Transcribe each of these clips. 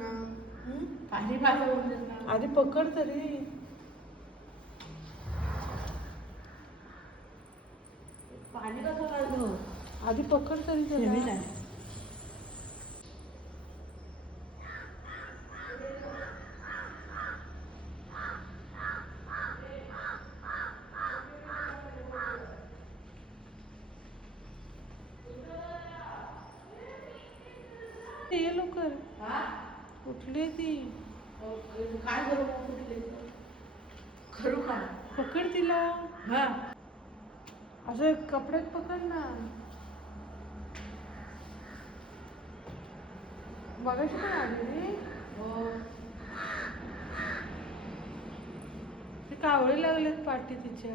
ना हं? पाणी पाहिजे बोलतेस ना आधी पकड तरी पाणी कसं काढलं आधी पकड तरी त्याला. ये लवकर हा? कुठली ती? काय करू मग कुठे करू का? पकड तिला. हा. असं कपड्यात पकड ना. मगाशी पण आली रे. हो. ते कावळे लागलेत पाठी तिच्या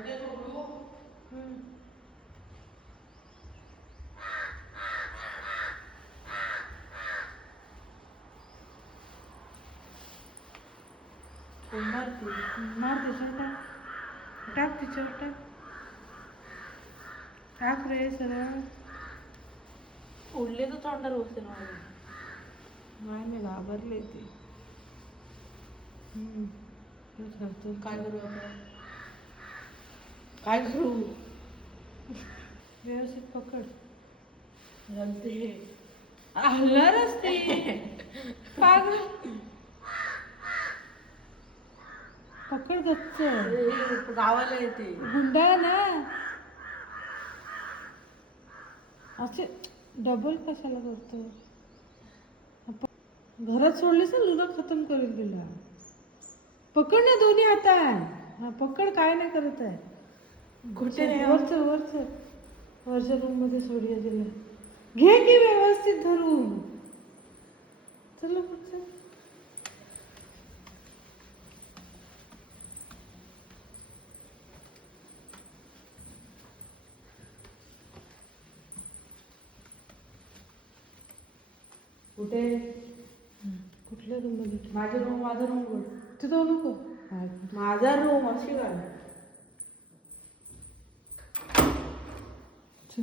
म्हणजे सोडू हम्म. सोडणार ती मार त्याच्यावर टाक टाक तिच्यावर टाक टाक रे सरळ उडले तर तोंडावर बसते ना माझ्या. नाही मी घाबरले ती हम्म. तेच करतो. काय करू आता काय करू? व्यवस्थित पकड. जमते हलणारच ते. पागल. पकड गच्च. गावाला येते. गुंडाळा ना. असे डबल कशाला करतो? घरात सोडलीस ना लुना खतम करेल तुला. पकड ना दोन्ही हातात हा पकड काय नाही करत आहे. नाही वरच वरच. वरच्या रूममध्ये सोडूया तिला घे की व्यवस्थित धरून. चला पुढचं कुठे? कुठल्या रूममध्ये? माझे रूम माझा रूम तिथं नको. माझा रूम अशी काय चल.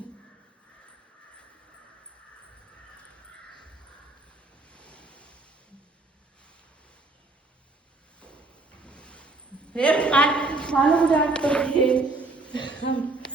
हे काय मला कुठे आठवते थांब.